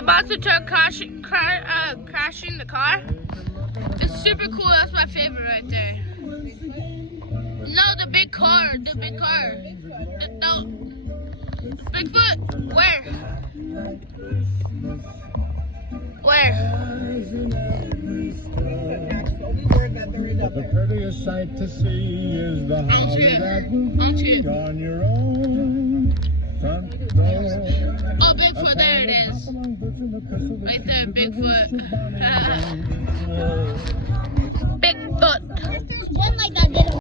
the monster truck crashing the car. It's super cool. That's my favorite right there. No, the big car. The big car. No. Bigfoot. Where? The prettiest sight to see is the holly that will on your own front door. Oh, Bigfoot, there it is. Right there, Bigfoot. Bigfoot.